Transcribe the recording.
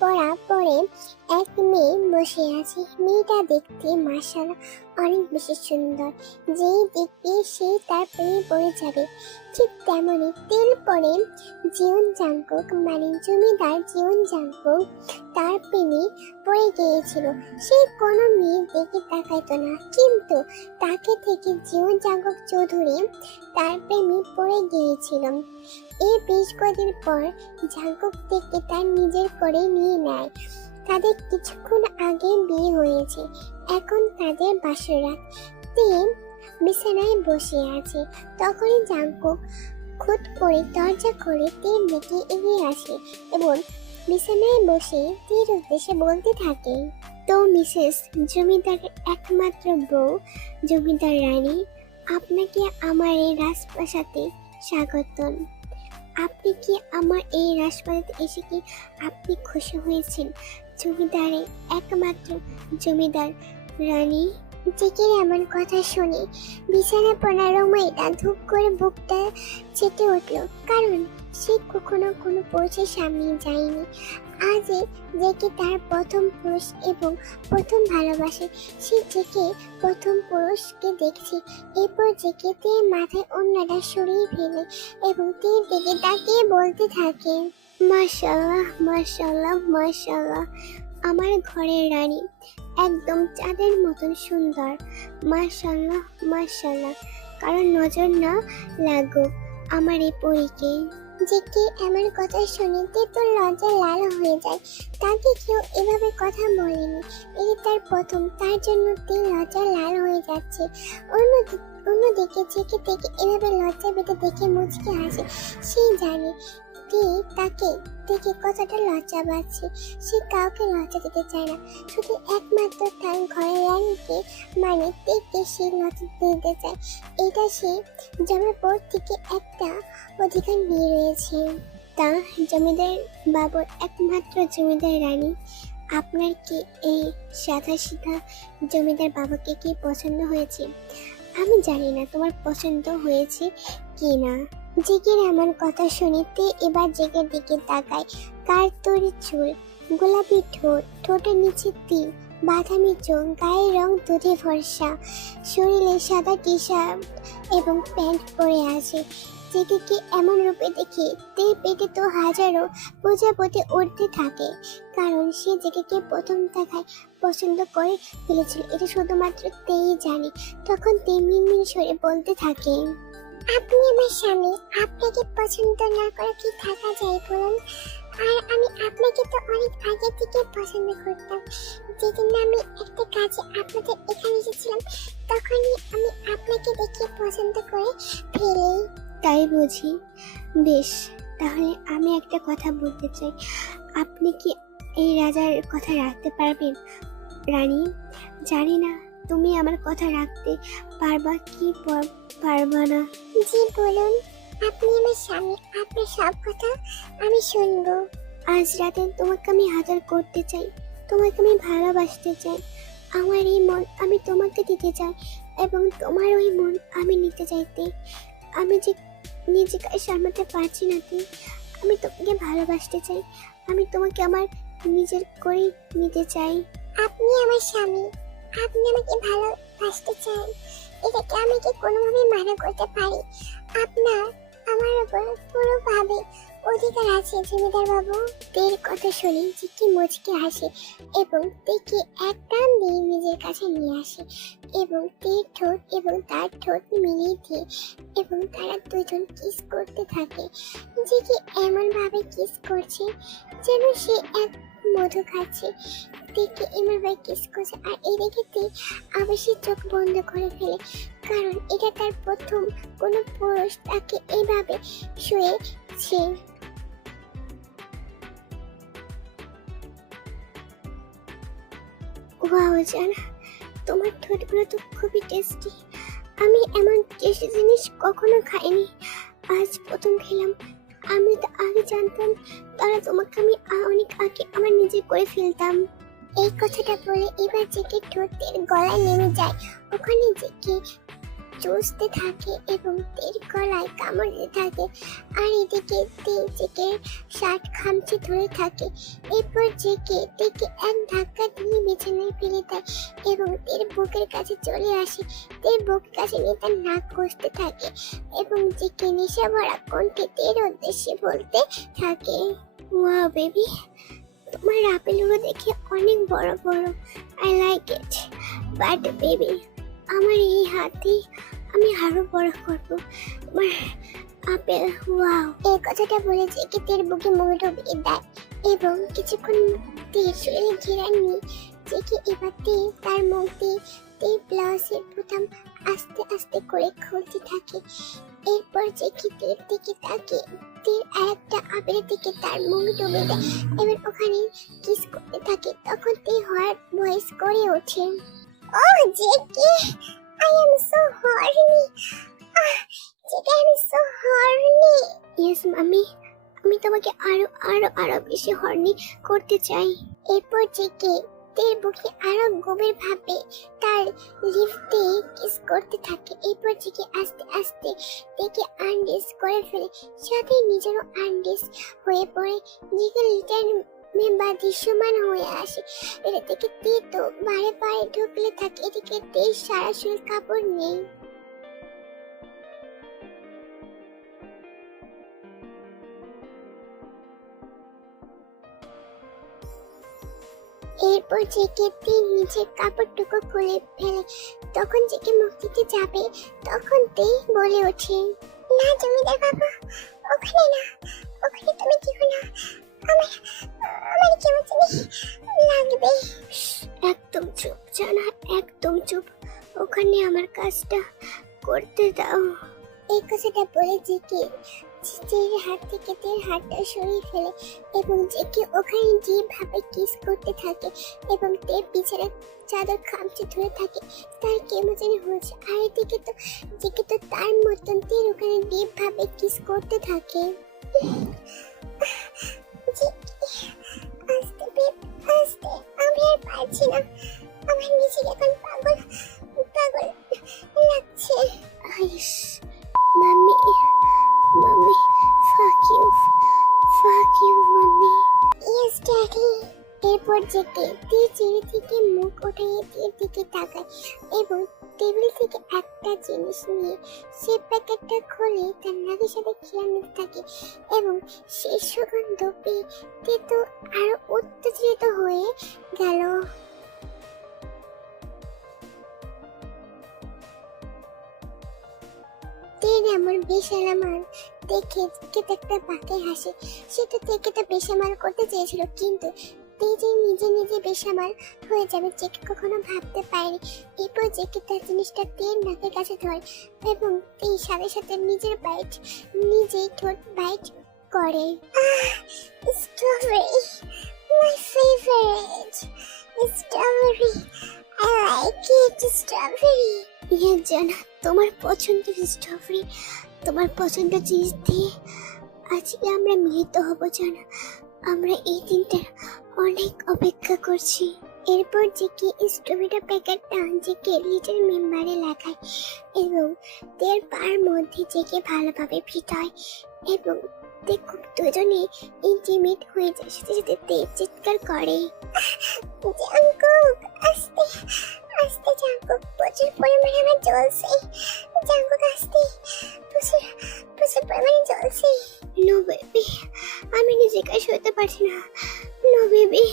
পড়া পড়ে এক মেয়ে বসে আছে। মেয়েটা দেখতে মাশাআল্লাহ অনেক বেশি সুন্দর। যেই দেখবে সেই তার প্রেমে পড়ে যাবে। ঠিক তেমনই তেল পরে জীবন জাঙ্কুক মানে জমিদার জীবন জাঙ্কুক তার প্রেমে পড়ে গিয়েছিল। সে কোনো মেয়ে দেখে তাকাইতো না, কিন্তু তাকে থেকে জীবন জাঙ্কুক চৌধুরী তার প্রেমে পড়ে গিয়েছিল। এই বেশ কদিন পর জাঙ্কুক থেকে তার নিজের করে নিয়ে নেয়। তাদের কিছুক্ষণ আগে বিয়ে হয়েছে। এখন তাদের বাসরাত। তে বিছানায় বসে আছে। তখনই জাঙ্কুক খুট করে দরজা করে তের দিকে এগিয়ে আসে এবং বিছানায় বসে তের উদ্দেশ্যে বলতে থাকে, তো মিসেস জমিদারের একমাত্র বউ জমিদার রানী, আপনাকে আমার এই রাজপ্রাসাদে স্বাগতম। আপনি কি আমার এই রাজপ্রাসাদে এসে কি আপনি খুশি হয়েছেন জমিদারের একমাত্র জমিদার রানী? জেকের এমন কথা শুনে বিছানা পড়া রমাইটা ধূপ করে বুকটা চেটে উঠল, কারণ সে কখনো কোনো পুরুষের সামনে যায়নি। আজ জেকে তার প্রথম পুরুষ এবং প্রথম ভালোবাসে। সে জেকে প্রথম পুরুষকে দেখছে। এরপর জেকে তের মাথায় অন্যটা সরিয়ে ফেলে এবং তের দিকে তাকিয়ে বলতে থাকে, মাশাআল্লাহ মাশাআল্লাহ মাশাআল্লাহ, আমার ঘরের রানী একদম চাঁদের মতন সুন্দর। মাশাআল্লাহ মাশাআল্লাহ, কারণ নজর না লাগুক আমার এই পরীকে। জেকে এমন কথা শুনে তেতুল লজ্জা লাল হয়ে যায়। তাকে কেউ এভাবে কথা বলেনি। এই তার প্রথম, তার জন্য তে লজ্জা লাল হয়ে যাচ্ছে। অন্যদিকে জেকে থেকে এভাবে লজ্জা পেতে দেখে মুচকে হাসে। সে জানে তাকে দেখে কতটা লজ্জা পাচ্ছে। সে কাউকে লজ্জা দিতে চায় না, শুধু একমাত্র তার ঘরের রানীকে মানে তেকে সে লজ্জা দিতে চায়। এটা সে জন্মের পর থেকে একটা অধিকার নিয়ে রয়েছে। তা জমিদার বাবুর একমাত্র জমিদার রানী, আপনার কি এই সাদা সিধা জমিদার বাবুকে কি পছন্দ হয়েছে? আমি জানি না তোমার পছন্দ হয়েছে কি না। জেকের এমন কথা শুনিতে এবার জেকের দিকে তাকায়। কার তৈরি চুল, গোলাপি ঠোঁট, ঠোঁটের নিচে তিল, বাদামি চোখ, গায়ের রং দুধে ফর্সা, শরীরে সাদা টি শার্ট এবং প্যান্ট পরে আছে। জেকেকে এমন রূপে দেখে তে পেটে তো হাজারো প্রজাপতি উঠতে থাকে, কারণ সে জেকেকে প্রথম দেখায় পছন্দ করে ফেলেছিল। এটা শুধুমাত্র তেই জানে। তখন তে মিনমিন স্বরে বলতে থাকে, আপনি আমার স্বামী, আপনাকে পছন্দ না করে কি থাকা যায় বলুন? আর আমি আপনাকে তো অনেক আগে থেকে পছন্দ করতাম। যেদিন আমি একটা কাজে আপনাদের এখানে এসেছিলাম, তখনই আমি আপনাকে দেখে পছন্দ করে ফেলি। তাই বুঝি? বেশ, তাহলে আমি একটা কথা বলতে চাই। আপনি কি এই রাজার কথা রাখতে পারবেন রানী? জানি না তুমি আমার কথা রাখতে পারবা কি পারবা না। জি বলুন, আপনি আমার স্বামী, আপনার সব কথা আমি শুনবো। আজ রাতে তোমাকে আমি হাজার করতে চাই, তোমাকে আমি ভালোবাসতে চাই। আমার এই মন আমি তোমাকে দিতে চাই এবং তোমার ওই মন আমি নিতে চাইতে আমি যে নিজেকে সামলাতে পারছি না। আমি তোমাকে ভালোবাসতে চাই, আমি তোমাকে আমার নিজের করে নিতে চাই। আপনি আমার স্বামী, আপনি আমাকে ভালোবাসতে চান, এটাকে আমি কি কোনোভাবে মানা করতে পারি? আপনার আমার উপর পুরোভাবে অধিকার আছে জমিদার বাবু। তের কথা শুনে জিকি মুচকে হাসে এবং তেকে এক টান দিয়ে নিজের কাছে নিয়ে আসে এবং তের ঠোঁট এবং তার ঠোঁট মিলিয়ে দিয়ে এবং তারা দুজন কিস করতে থাকে। জিকি এমন ভাবে কিস করছে যেন সে এক মধু খাচ্ছে। তেকে এমনভাবে কিস করছে আর এদিকে তে অবশ্যই চোখ বন্ধ করে ফেলে, কারণ এটা তার প্রথম কোনো পুরুষ তাকে এইভাবে শুয়েছে। ওয়াও জানা, তোমার ঠোঁটগুলো তো খুবই টেস্টি। আমি এমন টেস্টি জিনিস কখনো খাইনি, আজ প্রথম খেলাম। আমি তো আগে জানতাম তারা তোমাকে আমি অনেক আগে আমার নিজে করে ফেলতাম। এই কথাটা বলে এবার জেকে ঠোঁটের গলায় নেমে যায়। ওখানে জেকে চুষতে থাকে এবং তের গলায় কামড় দিতে থাকে। আর এদিকে জেকে শার্ট খামচে ধরে থাকে। এরপর জেকে তেকে এক ধাক্কা দিয়ে বিছানায় ফেলে দেয় এবং তের বুকের কাছে চলে আসে। তের বুকের কাছে নিয়ে তার নাক কষতে থাকে এবং জেকে নেশা ভরা কণ্ঠে তের উদ্দেশ্যে বলতে থাকে, ওয়াও বেবি, তোমার আপেলগুলো দেখে অনেক বড় বড়, I like it, but baby আমার এই হাতে আমি আরো বড় করবো তোমার আপেল। ওয়াও, এই কথাটা বলে জেকে তের বুকে মুখ ঢুকিয়ে দেয় এবং কিছুক্ষণ তের শরীরে ঘেরা নিয়ে জেকে এবার তার মুখ দিয়ে তের ব্লাউজের বোতাম আস্তে আস্তে করে খুলতে থাকে। এরপর জেকে তের দিকে তাকে তের আরেকটা আপেলের দিকে তার মুখ ডুবে দেয় এবং ওখানে কিস করতে থাকে। তখন তে হট ভয়েস করে ওঠে, oh JK, I am so horny, JK I am so horny. Yes mummy, আমি তোমাকে আরো আরো আরো বেশি হর্নি করতে চাই। এরপর জেকে তের বুকে আরো গভীর ভাবে তার লিফটে কিস করতে থাকে। এরপর জেকে আস্তে আস্তে তেকে আনডিস করে ফেলে, সাথে নিজেরও আনডিস হয়ে পড়ে। জেকে লিটার মেম্বার দৃশ্যমান হয়ে আসে। এটা থেকে তে তো বারে বারে ঢুকলে থাকে। এদিকে তে সারা শরীর কাপড় নেই। এরপর জেকে তে নিচের কাপড়টুকু খুলে ফেলে। তখন জেকে মুখ দিতে যাবে, তখন তে বলে ওঠে, না জমিদার বাবু, ওখানে না, ওখানে তুমি দিও না, আমার আমার কেমন জানি লাগবে। একদম চুপ জানা, একদম চুপ, ওখানে আমার কাজটা করতে দাও। এই কথাটা বলে জেকে তের হাত থেকে তের হাতটা সরিয়ে ফেলে এবং জেকে ওখানে যেভাবে কিস করতে থাকে এবং তের বিছানার চাদর খামচে ধরে থাকে। তার কেমন জানি হয়েছে। আর এদিকে তো জেকে তো তার মতন তের ওখানে যেভাবে কিস করতে থাকে। আস্তে বেব, আস্তে, আমি আর পারছি না, আমার নিজেকে এখন পাগল পাগল লাগছে। Yes mummy, mummy, fuck you, mummy. Yes, daddy. এরপর জেকে তে চেয়ার থেকে মুখ উঠিয়ে তের দিকে তাকায় এবং টেবিল থেকে একটা জিনিস নিয়ে সে প্যাকেটটা খুলে তার নাকের সাথে খেয়াল নিতে থাকে এবং সেই সুগন্ধ পেয়ে তে তো আরো উত্তেজিত হয়ে গেল। তের এমন বেসামাল দেখে জেকে একটা বাঁকে হাসে। সেটা থেকে তো বেসামাল করতে চেয়েছিল, কিন্তু তে যে নিজে নিজে বেসামাল হয়ে যাবে জেকে কখনো ভাবতে পারেনি। এরপর জেকে তার জিনিসটা তের নাকের কাছে ধরে এবং তের সাথে সাথে নিজের বাইট, নিজেই ঠোঁট বাইট করে। Strawberry, my favourite strawberry, I like it strawberry. Yeah জানা, তোমার পছন্দের স্ট্রবেরি, তোমার পছন্দের জিনিস দিয়ে আজকে আমরা মিলিত হব জানা। আমরা এই দিনটার অনেক অপেক্ষা করছি। এরপর জেকে স্ট্রবেরিটা প্যাকেটটা জেকে লিটল মেম্বারে লাগায় এবং তের পার মধ্যে জেকে ভালোভাবে ফিট হয় এবং তে খুব দুজনে ইন্টিমেট হয়ে যায়। সাথে সাথে তে চিৎকার করে, জাঙ্কুক, আস্তে আস্তে জাঙ্কুক, প্রচুর পরিমাণে আমার জ্বলছে, জাঙ্কুক আস্তে, প্রচুর প্রচুর পরিমাণে জ্বলছে। নো বেবি, আমি নিজেকে সইতে পারছি না, নো বেবি।